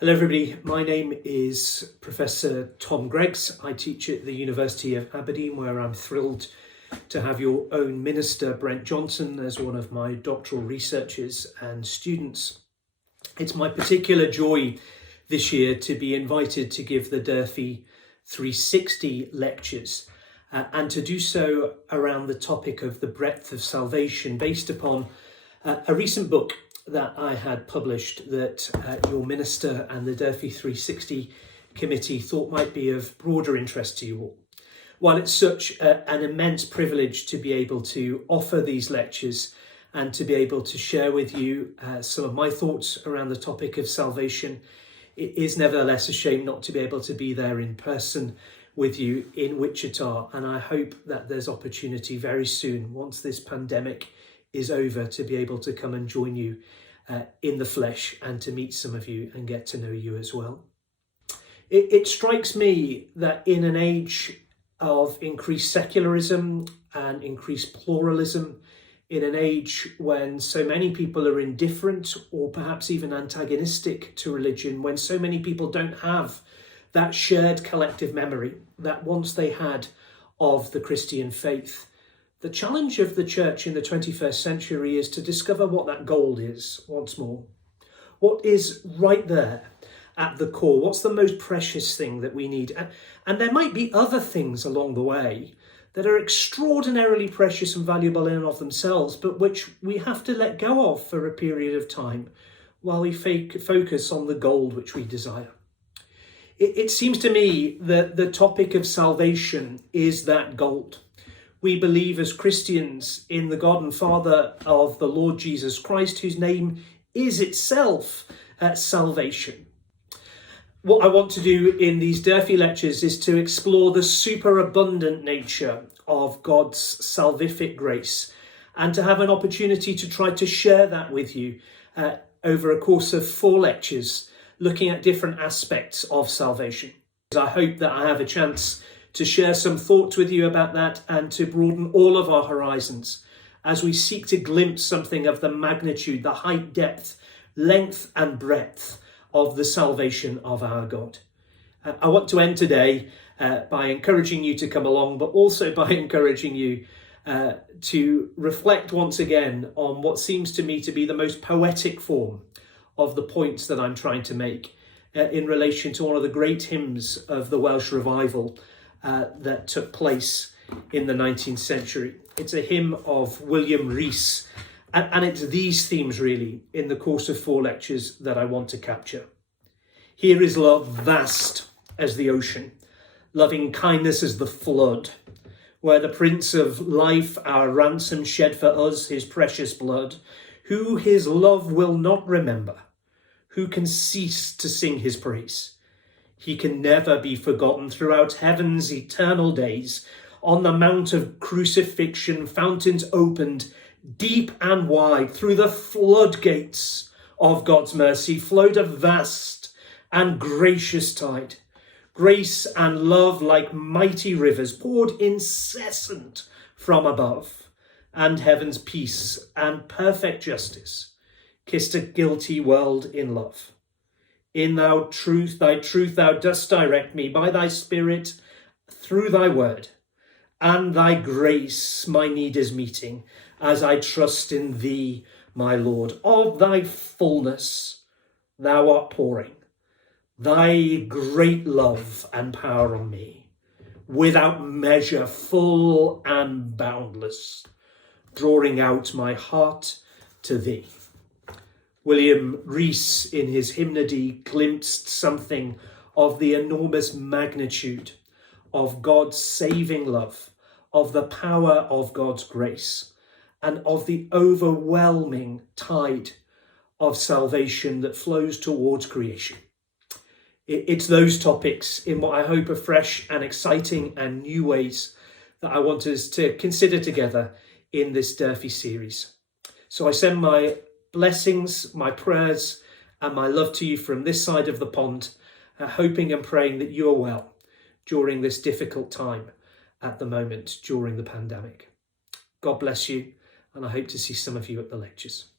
Hello everybody, my name is Professor Tom Gregg. I teach at the University of Aberdeen, where I'm thrilled to have your own minister, Brent Johnson, as one of my doctoral researchers and students. It's my particular joy this year to be invited to give the Durfee 360 lectures and to do so around the topic of the breadth of salvation, based upon a recent book that I had published that your minister and the Durfee 360 committee thought might be of broader interest to you all. While it's such an immense privilege to be able to offer these lectures and to be able to share with you some of my thoughts around the topic of salvation, it is nevertheless a shame not to be able to be there in person with you in Wichita. And I hope that there's opportunity very soon, once this pandemic is over, to be able to come and join you in the flesh and to meet some of you and get to know you as well. It strikes me that in an age of increased secularism and increased pluralism, in an age when so many people are indifferent or perhaps even antagonistic to religion, when so many people don't have that shared collective memory that once they had of the Christian faith, the challenge of the church in the 21st century is to discover what that gold is once more. What is right there at the core? What's the most precious thing that we need? And there might be other things along the way that are extraordinarily precious and valuable in and of themselves, but which we have to let go of for a period of time while we focus on the gold which we desire. It seems to me that the topic of salvation is that gold. We believe as Christians in the God and Father of the Lord Jesus Christ, whose name is itself salvation. What I want to do in these Durfee lectures is to explore the superabundant nature of God's salvific grace and to have an opportunity to try to share that with you over a course of 4 lectures, looking at different aspects of salvation. I hope that I have a chance to share some thoughts with you about that and to broaden all of our horizons as we seek to glimpse something of the magnitude, the height, depth, length and breadth of the salvation of our God. I want to end today by encouraging you to come along, but also by encouraging you to reflect once again on what seems to me to be the most poetic form of the points that I'm trying to make in relation to one of the great hymns of the Welsh revival that took place in the 19th century. It's a hymn of William Rees, and it's these themes really in the course of 4 lectures that I want to capture. Here is love vast as the ocean, loving kindness as the flood, where the Prince of Life, our ransom, shed for us his precious blood. Who his love will not remember? Who can cease to sing his praise? He can never be forgotten throughout heaven's eternal days. On the mount of crucifixion, fountains opened deep and wide. Through the floodgates of God's mercy flowed a vast and gracious tide. Grace and love like mighty rivers poured incessant from above. And heaven's peace and perfect justice kissed a guilty world in love. In thy truth thou dost direct me by thy Spirit through thy word, and thy grace my need is meeting as I trust in thee, my Lord. Of thy fullness thou art pouring thy great love and power on me, without measure, full and boundless, drawing out my heart to thee. William Rees, in his hymnody, glimpsed something of the enormous magnitude of God's saving love, of the power of God's grace, and of the overwhelming tide of salvation that flows towards creation. It's those topics in what I hope are fresh and exciting and new ways that I want us to consider together in this Durfee series. So I send my blessings, my prayers, and my love to you from this side of the pond, hoping and praying that you are well during this difficult time at the moment during the pandemic. God bless you, and I hope to see some of you at the lectures.